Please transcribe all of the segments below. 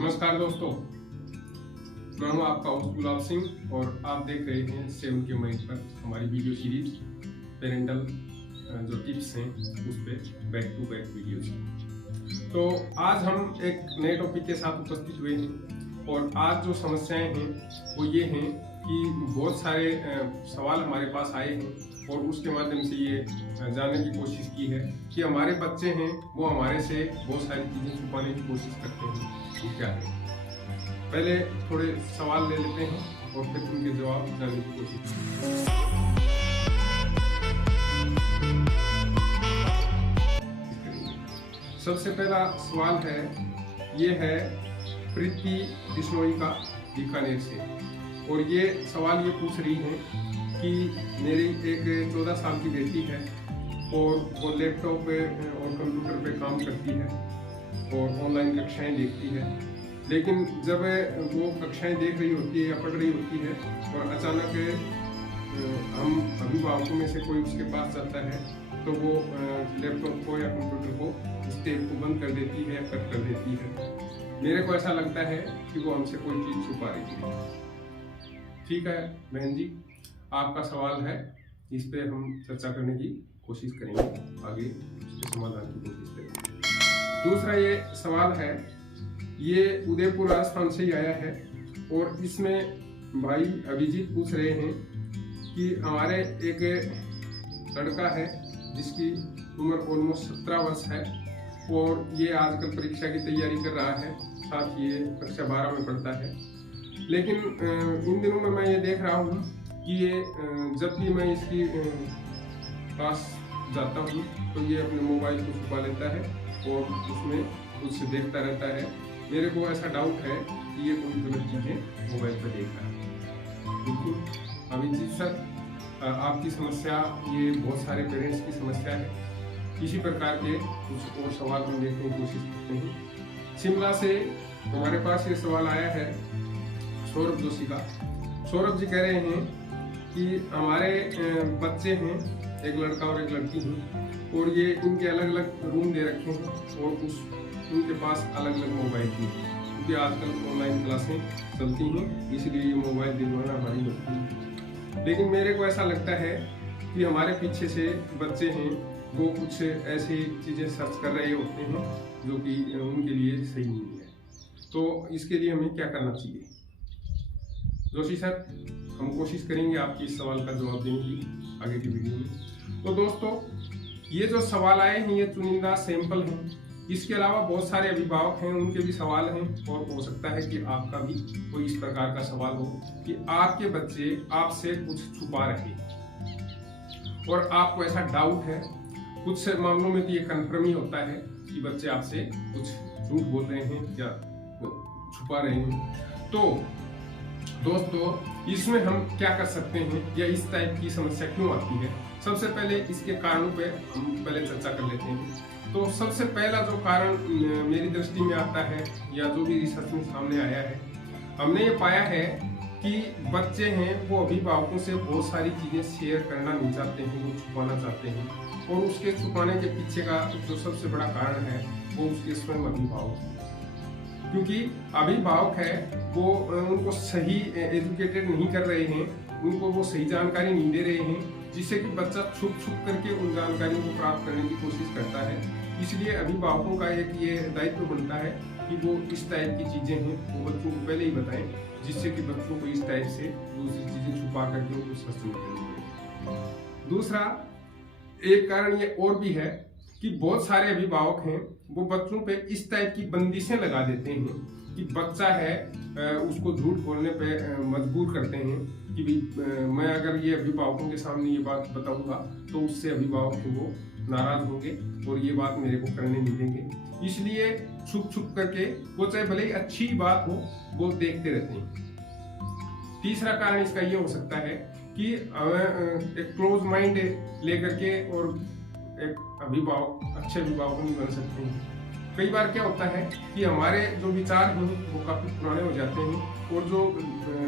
नमस्कार दोस्तों, मैं हूं आपका होस्ट गुलाब सिंह और आप देख रहे हैं 7 के माइंड पर हमारी वीडियो सीरीज पेरेंटल जो टिप्स हैं उस पर बैक टू बैक वीडियोज। तो आज हम एक नए टॉपिक के साथ उपस्थित हुए हैं और आज जो समस्याएं हैं वो ये हैं कि बहुत सारे सवाल हमारे पास आए हैं और उसके माध्यम से ये जानने की कोशिश की है कि हमारे बच्चे हैं वो हमारे से बहुत सारी चीज़ें छुपाने की कोशिश करते हैं, वो क्या है। पहले थोड़े सवाल ले लेते हैं और फिर उनके जवाब जानने की कोशिश करेंगे। सबसे पहला सवाल है, ये है प्रीति बिश्नोई का बीकानेर से, और ये सवाल ये पूछ रही है कि मेरी एक 14 साल की बेटी है और वो लैपटॉप पे और कंप्यूटर पे काम करती है और ऑनलाइन कक्षाएं देखती है, लेकिन जब वो कक्षाएं देख रही होती है या पढ़ रही होती है और अचानक हम अभिभावकों में से कोई उसके पास जाता है तो वो लैपटॉप को या कंप्यूटर को उस टैब को बंद कर देती है या कट कर देती है। मेरे को ऐसा लगता है कि वो हमसे कोई चीज़ छुपा रही है। ठीक है बहन जी, आपका सवाल है, इस पे हम चर्चा करने की कोशिश करेंगे, आगे इसके समाधान की कोशिश करेंगे। दूसरा ये सवाल है, ये उदयपुर राजस्थान से ही आया है और इसमें भाई अभिजीत पूछ रहे हैं कि हमारे एक लड़का है जिसकी उम्र ऑलमोस्ट 17 वर्ष है और ये आजकल परीक्षा की तैयारी कर रहा है, साथ ही ये कक्षा 12 में पढ़ता है। लेकिन इन दिनों में मैं ये देख रहा हूँ कि ये जब भी मैं इसकी पास जाता हूँ तो ये अपने मोबाइल को छुपा लेता है और उसमें कुछ देखता रहता है। मेरे को ऐसा डाउट है कि ये कोई गलत चीज़ें मोबाइल पर देख रहा है। बिल्कुल अभिजीत सर, आपकी समस्या ये बहुत सारे पेरेंट्स की समस्या है। इसी प्रकार के कुछ और सवाल हम देखने की कोशिश करते हैं। शिमला से हमारे पास ये सवाल आया है सौरभ जोशी का। सौरभ जी कह रहे हैं कि हमारे बच्चे हैं, एक लड़का और एक लड़की हैं, और ये इनके अलग अलग रूम दे रखे हैं और उनके पास अलग अलग मोबाइल भी हैं, क्योंकि आजकल ऑनलाइन क्लासें चलती हैं, इसलिए ये मोबाइल दिलवाना हमारी गलती है। लेकिन मेरे को ऐसा लगता है कि हमारे पीछे से बच्चे हैं वो कुछ ऐसी चीज़ें सर्च कर रहे होते हैं जो कि उनके लिए सही नहीं है। तो इसके लिए हमें क्या करना चाहिए? जोशी सर, हम कोशिश करेंगे आपके इस सवाल का जवाब देने की आगे की वीडियो में। तो दोस्तों, ये जो सवाल आए हैं ये चुनिंदा सैंपल हैं, इसके अलावा बहुत सारे अभिभावक हैं, उनके भी सवाल हैं और हो सकता है कि आपका भी कोई इस प्रकार का सवाल हो कि आपके बच्चे आपसे कुछ छुपा रहे हैं और आपको ऐसा डाउट है। कुछ मामलों में तो ये कन्फर्म ही होता है कि बच्चे आपसे कुछ झूठ बोल रहे हैं या छुपा रहे हैं। तो दोस्तों, इसमें हम क्या कर सकते हैं या इस टाइप की समस्या क्यों आती है? सबसे पहले इसके कारणों पे हम पहले चर्चा कर लेते हैं। तो सबसे पहला जो कारण मेरी दृष्टि में आता है या जो भी रिसर्च में सामने आया है, हमने ये पाया है कि बच्चे हैं वो अभिभावकों से बहुत सारी चीज़ें शेयर करना नहीं चाहते हैं, वो छुपाना चाहते हैं, और उसके छुपाने के पीछे का जो सबसे बड़ा कारण है वो उसके स्वयं अभिभावक है। क्योंकि अभिभावक है वो उनको सही एजुकेटेड नहीं कर रहे हैं, उनको वो सही जानकारी नहीं दे रहे हैं, जिससे कि बच्चा छुप करके उन जानकारियों को प्राप्त करने की कोशिश करता है। इसलिए अभिभावकों का एक ये दायित्व बनता है कि वो इस टाइप की चीज़ें हैं वो बच्चों को पहले ही बताएं, जिससे कि बच्चों को इस टाइप से दूसरी चीज़ें छुपा करके उनको सच नहीं करनी पड़े। दूसरा एक कारण ये और भी है कि बहुत सारे अभिभावक हैं वो बच्चों पे इस टाइप की बंदिशें लगा देते हैं कि बच्चा है उसको झूठ बोलने पे मजबूर करते हैं कि भाई मैं अगर ये अभिभावकों के सामने ये बात बताऊंगा तो उससे अभिभावक वो नाराज होंगे और ये बात मेरे को करने नहीं देंगे। इसलिए छुप करके वो चाहे भले ही अच्छी बात हो वो देखते रहते हैं। तीसरा कारण इसका ये हो सकता है कि एक क्लोज माइंड लेकर के और एक अभिभावक अच्छे अभिभावक नहीं बन सकते हैं। कई बार क्या होता है कि हमारे जो विचार हैं वो काफ़ी पुराने हो जाते हैं और जो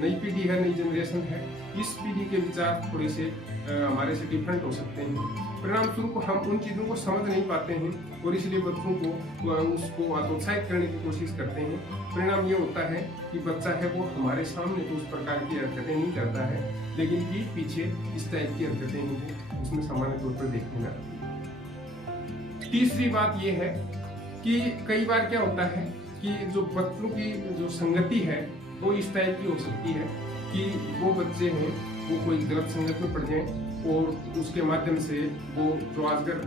नई पीढ़ी है, नई जनरेशन है, इस पीढ़ी के विचार थोड़े से हमारे से डिफरेंट हो सकते हैं। परिणाम स्वरूप हम उन चीज़ों को समझ नहीं पाते हैं और इसलिए बच्चों को उसको हतोत्साहित करने की कोशिश करते हैं। परिणाम ये होता है कि बच्चा है वो हमारे सामने तो उस प्रकार की हरकतें नहीं करता है, लेकिन पीठ पीछे इस टाइप की हरकतें हैं उसमें सामान्य तौर पर देखने में आती है। तीसरी बात ये है कि कई बार क्या होता है कि जो बच्चों की जो संगति है वो इस टाइप की हो सकती है कि वो बच्चे हैं वो कोई गलत संगत में पड़ जाए और उसके माध्यम से वो जो आजकल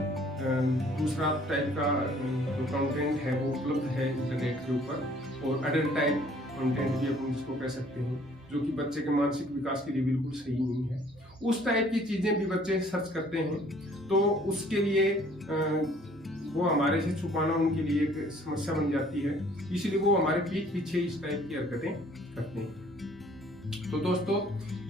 दूसरा टाइप का जो कंटेंट है वो उपलब्ध है इंटरनेट के ऊपर, और अडल्ट टाइप कंटेंट भी अपन इसको कह सकते हैं, जो कि बच्चे के मानसिक विकास के लिए बिल्कुल सही नहीं है। उस टाइप की चीज़ें भी बच्चे सर्च करते हैं, तो उसके लिए वो हमारे से छुपाना उनके लिए एक समस्या बन जाती है, इसलिए वो हमारे पीठ पीछे इस टाइप की हरकतें करते हैं। तो दोस्तों,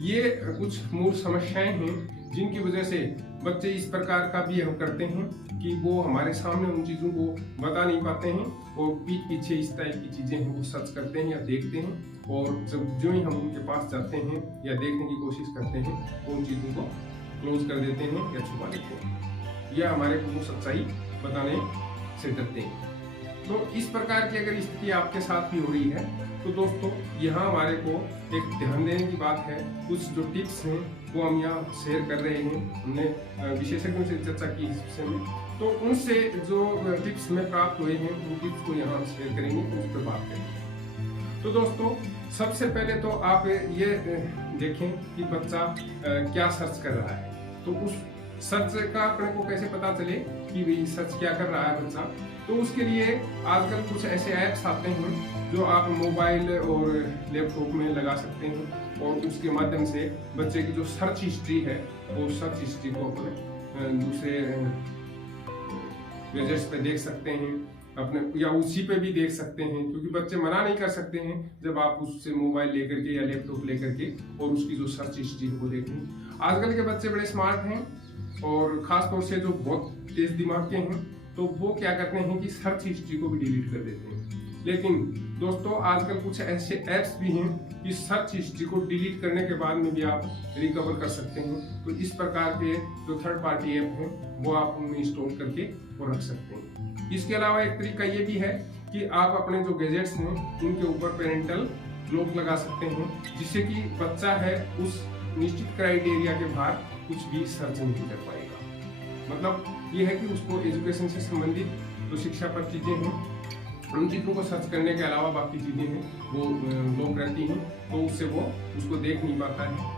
ये कुछ मूल समस्याएं हैं जिनकी वजह से बच्चे इस प्रकार का बिहेव करते हैं कि वो हमारे सामने उन चीज़ों को बता नहीं पाते हैं और पीठ पीछे इस टाइप की चीज़ें हैं वो सर्च करते हैं या देखते हैं, और जब जो ही हम उनके पास जाते हैं या देखने की कोशिश करते हैं तो उन चीज़ों को क्लोज कर देते हैं या छुपा लेते हैं, या हमारे को सच्चाई बताने से डरते हैं। तो इस प्रकार की अगर स्थिति आपके साथ भी हो रही है तो दोस्तों, यहाँ हमारे को एक ध्यान देने की बात है। कुछ जो टिप्स हैं वो हम यहाँ शेयर कर रहे हैं, हमने विशेषज्ञों से चर्चा की इस विषय में, तो उनसे जो टिप्स हमें प्राप्त हुए हैं उन टिप्स को यहाँ हम शेयर करेंगे, उस पर बात करेंगे। तो दोस्तों, सबसे पहले तो आप ये देखें कि बच्चा क्या सर्च कर रहा है। तो उस सर्च का अपने को कैसे पता चले कि भाई सर्च क्या कर रहा है बच्चा, तो उसके लिए आजकल कुछ ऐसे ऐप्स आते हैं जो आप मोबाइल और लैपटॉप में लगा सकते हैं, और उसके माध्यम से बच्चे की जो सर्च हिस्ट्री है वो सर्च हिस्ट्री को अपने दूसरे गैजेट्स पे देख सकते हैं अपने, या उसी पे भी देख सकते हैं, क्योंकि बच्चे मना नहीं कर सकते हैं जब आप उससे मोबाइल लेकर के या लैपटॉप लेकर के और उसकी जो सर्च हिस्ट्री को देखें। आजकल के बच्चे बड़े स्मार्ट हैं और खास तौर से जो बहुत तेज दिमाग के हैं, तो वो क्या करते हैं कि सर्च हिस्ट्री को भी डिलीट कर देते हैं। लेकिन दोस्तों, आजकल कुछ ऐसे ऐप्स भी हैं कि सर्च हिस्ट्री को डिलीट करने के बाद में भी आप रिकवर कर सकते हैं। तो इस प्रकार के जो थर्ड पार्टी ऐप हैं वो आप उनमें इंस्टॉल करके वो रख सकते हैं। इसके अलावा एक तरीका ये भी है कि आप अपने जो गैजेट्स हैं उनके ऊपर पेरेंटल लॉक लगा सकते हैं, जिससे कि बच्चा है उस निश्चित क्राइटेरिया के बाहर कुछ भी सर्च नहीं कर पाएगा। मतलब ये है कि उसको एजुकेशन से संबंधित जो शिक्षा पर चीजें हैं उन चीजों को सर्च करने के अलावा बाकी चीजें हैं वो लॉक रहती हैं, तो उससे वो उसको देख नहीं पाता है।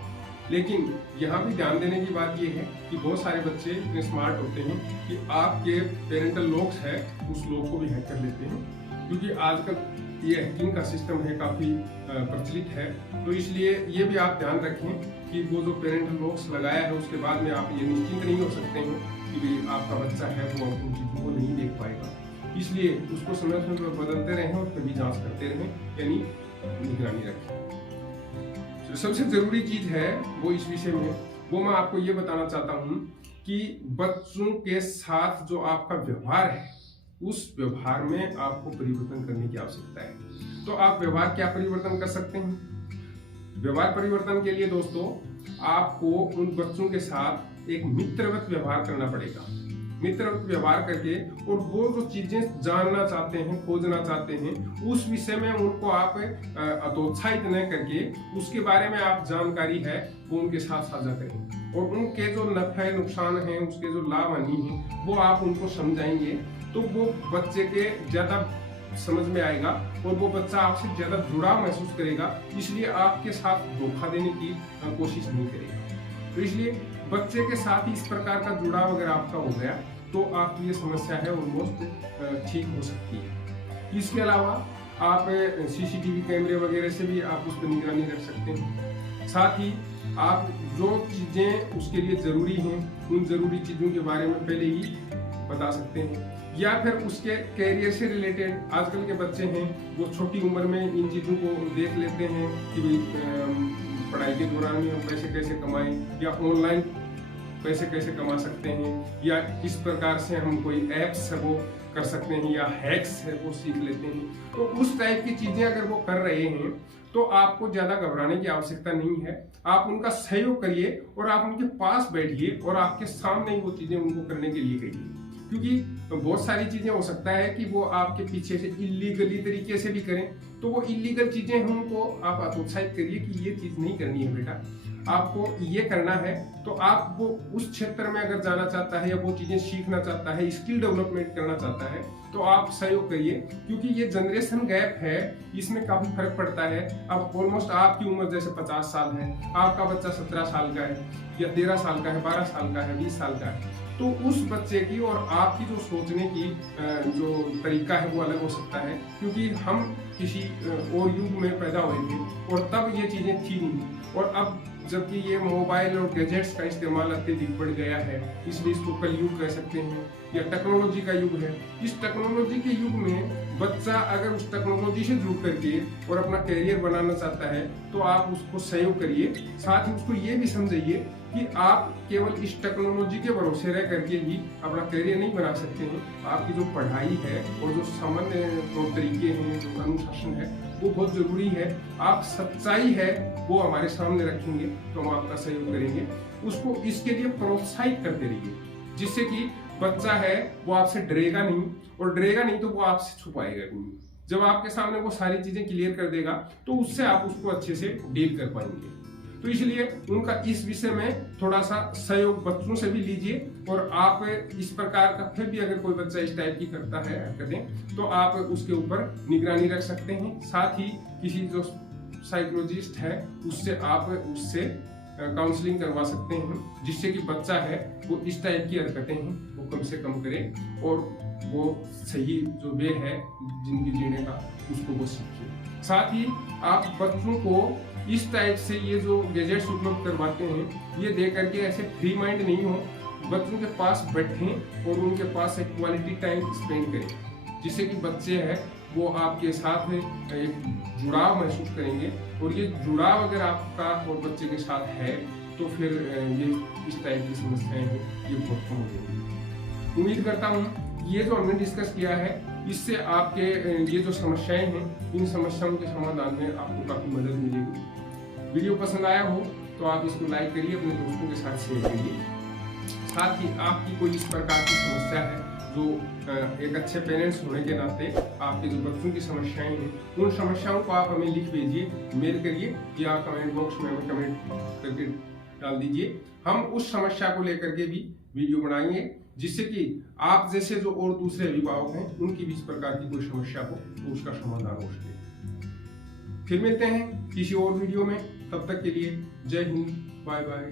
लेकिन यहाँ भी ध्यान देने की बात ये है कि बहुत सारे बच्चे इतने स्मार्ट होते हैं कि आपके पेरेंटल लॉक्स है उस लॉक को भी हैक कर लेते हैं, क्योंकि आजकल ये हैकिंग का सिस्टम है काफी प्रचलित है। तो इसलिए ये भी आप ध्यान रखें कि वो जो पेरेंटल लॉक्स लगाया है उसके बाद में आप ये निश्चिंत नहीं हो सकते हैं कि भाई आपका बच्चा है वो उन चीजों को नहीं देख पाएगा। इसलिए उसको समय समय पर बदलते रहें और कभी जांच करते रहें, यानी निगरानी रखें। तो सबसे जरूरी चीज है वो इस विषय में वो मैं आपको ये बताना चाहता हूँ कि बच्चों के साथ जो आपका व्यवहार है उस व्यवहार में आपको परिवर्तन करने की आवश्यकता है। तो आप व्यवहार क्या परिवर्तन कर सकते हैं? व्यवहार परिवर्तन के लिए दोस्तों आपको उन बच्चों के साथ एक मित्रवत व्यवहार करना पड़ेगा। मित्रवत व्यवहार करके और वो जो चीजें जानना चाहते हैं, खोजना चाहते हैं, उस विषय में उनको आप हतोत्साहित न करके उसके बारे में आप जानकारी है वो उनके साथ साझा करें, और उनके जो नफे नुकसान हैं, उसके जो लाभ हानि हैं वो आप उनको समझाएंगे, तो वो बच्चे के ज्यादा समझ में आएगा और वो बच्चा आपसे ज्यादा जुड़ाव महसूस करेगा, इसलिए आपके साथ धोखा देने की कोशिश नहीं करेगा। तो इसलिए बच्चे के साथ इस प्रकार का जुड़ाव अगर आपका हो गया तो आपकी ये समस्या है ऑलमोस्ट ठीक हो सकती है। इसके अलावा आप सीसीटीवी कैमरे वगैरह से भी आप उस पर निगरानी रख सकते हैं। साथ ही आप जो चीजें उसके लिए जरूरी हैं उन जरूरी चीजों के बारे में पहले ही बता सकते हैं, या फिर उसके कैरियर से रिलेटेड आजकल के बच्चे हैं वो छोटी उम्र में इन चीजों को देख लेते हैं कि पढ़ाई के दौरान में हम पैसे कैसे कमाएं, या ऑनलाइन पैसे कैसे कमा सकते हैं, या किस प्रकार से हम कोई ऐप्स है वो कर सकते हैं या हैक्स है वो सीख लेते हैं। तो उस टाइप की चीजें अगर वो कर रहे हैं तो आपको ज्यादा घबराने की आवश्यकता नहीं है। आप उनका सहयोग करिए और आप उनके पास बैठिए और आपके सामने ही वो चीजें उनको करने के लिए कहिए, क्योंकि बहुत सारी चीजें हो सकता है कि वो आपके पीछे से इलीगली तरीके से भी करें। तो वो इलीगल चीजें हैं उनको आप प्रोत्साहित करिए कि ये चीज नहीं करनी है बेटा, आपको ये करना है। तो आप वो उस क्षेत्र में अगर जाना चाहता है या वो चीजें सीखना चाहता है, स्किल डेवलपमेंट करना चाहता है, तो आप सहयोग करिए, क्योंकि ये जनरेशन गैप है, इसमें काफी फर्क पड़ता है। अब ऑलमोस्ट आपकी उम्र जैसे 50 साल है, आपका बच्चा 17 साल का है या 13 साल का है, 12 साल का है, 20 साल का है, तो उस बच्चे की और आपकी जो सोचने की जो तरीका है वो अलग हो सकता है, क्योंकि हम किसी और युग में पैदा हुए थे और तब ये चीजें थी नहीं। और अब जबकि ये मोबाइल और गैजेट्स का इस्तेमाल अत्यधिक बढ़ गया है, इसलिए इसको कलयुग कह सकते हैं या टेक्नोलॉजी का युग है। इस टेक्नोलॉजी के युग में बच्चा अगर उस टेक्नोलॉजी से जुड़ करके और अपना करियर बनाना चाहता है तो आप उसको सहयोग करिए। साथ ही उसको ये भी समझाइए कि आप केवल इस टेक्नोलॉजी के भरोसे रह करके ही अपना करियर नहीं बना सकते हैं। आपकी जो पढ़ाई है और जो सामान्य तौर तरीके हैं, जो अनुशासन है, वो बहुत जरूरी है। आप सच्चाई है वो हमारे सामने रखेंगे तो हम आपका सहयोग करेंगे। उसको इसके लिए प्रोत्साहित करते रहिए, जिससे कि बच्चा है वो आपसे डरेगा नहीं, और डरेगा नहीं तो वो आपसे छुपाएगा नहीं। जब आपके सामने वो सारी चीजें क्लियर कर देगा तो उससे आप उसको अच्छे से डील कर पाएंगे। तो इसलिए उनका इस विषय में थोड़ा सा सहयोग बच्चों से भी लीजिए। और आप इस प्रकार का फिर भी अगर कोई बच्चा इस टाइप की करता है हरकतें, तो आप उसके ऊपर निगरानी रख सकते हैं। साथ ही किसी जो साइकोलॉजिस्ट है उससे आप उससे काउंसलिंग करवा सकते हैं, जिससे कि बच्चा है वो इस टाइप की हरकतें हैं वो कम से कम करे और वो सही जो वे है जिंदगी जीने का उसको वो सीखे। साथ ही आप बच्चों को इस टाइप से ये जो गैजेट्स उपलब्ध करवाते हैं ये दे करके ऐसे फ्री माइंड नहीं हो, बच्चों के पास बैठें और उनके पास एक क्वालिटी टाइम स्पेंड करें, जिससे कि बच्चे हैं वो आपके साथ एक जुड़ाव महसूस करेंगे। और ये जुड़ाव अगर आपका और बच्चे के साथ है तो फिर ये इस टाइप की समस्याएं हैं ये बहुत कम हो जाएंगी। उम्मीद करता हूँ ये जो हमने डिस्कस किया है इससे आपके ये जो समस्याएं हैं इन समस्याओं के समाधान में आपको काफी मदद मिलेगी। वीडियो पसंद आया हो तो आप इसको लाइक करिए, अपने दोस्तों के साथ शेयर करिए। साथ ही आपकी कोई इस प्रकार की समस्या है जो एक अच्छे पेरेंट्स होने के नाते आपके जो बच्चों की समस्याएं हैं उन समस्याओं को आप हमें लिख भेजिए, मेल करिए या कमेंट बॉक्स में हमें कमेंट करके डाल दीजिए। हम उस समस्या को लेकर के भी वीडियो बनाएंगे, जिससे कि आप जैसे जो और दूसरे अभिभावक हैं उनकी भी इस प्रकार की कोई समस्या हो तो उसका समाधान हो सके। फिर मिलते हैं किसी और वीडियो में, तब तक के लिए जय हिंद, बाय बाय।